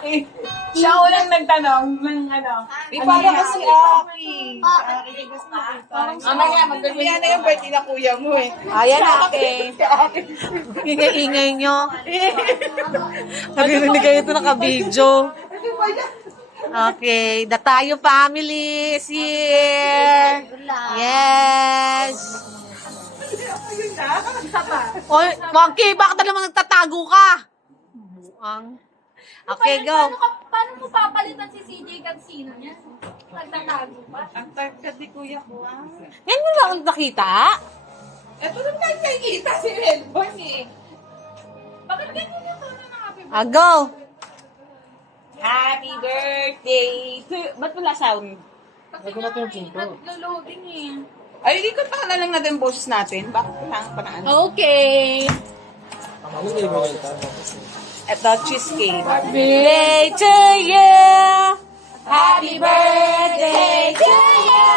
Aki. Siya ulang nagtanong ng ano. Para ka si Aki. Mamaya, Yan na yung birthday na kuya mo eh. Ayan, Aki. Ingay-ingay nyo. Narinig kayo ito naka-video. Okay, the Tayo family is here. Yes. Oy, Monkey, bakit na naman nagtatago ka? Buang. Okay, go. Paano mo papalitan si CJ Cansino niya? Nagtatago pa. Ang tarkad ni kuya ko ah. Yan mo lang nakita? Ito naman nakikita si Melbourne eh. Bakit ganyan yung tono ng happy birthday? Go. Happy birthday to... Ba't wala sound? Kasi nga naglo-loading eh. Ay, ikot pa na lang natin boses natin. Bakit kailangan pa na ano? Okay. Ito, cheesecake. Birthday to you. Happy birthday to you.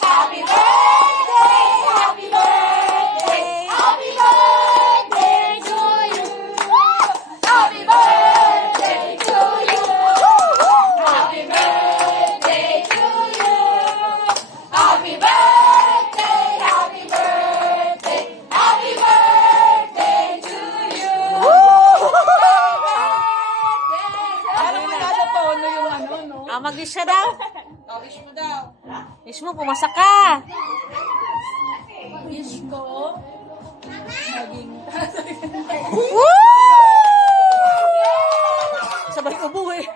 Happy birthday. Happy birthday. Happy birthday to you. Happy birthday to you. Happy birthday to you. Happy birthday. Happy birthday. Happy birthday to you. Parang wala sa tono yung ano, no? Mag-wish ka daw. Wish mo daw. Wish mo, pumasa ka. Wish ko. Woo! Sabay ubo eh.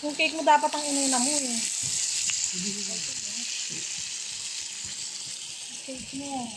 Yung cake mo dapat ang inuna mo eh. Cake mo.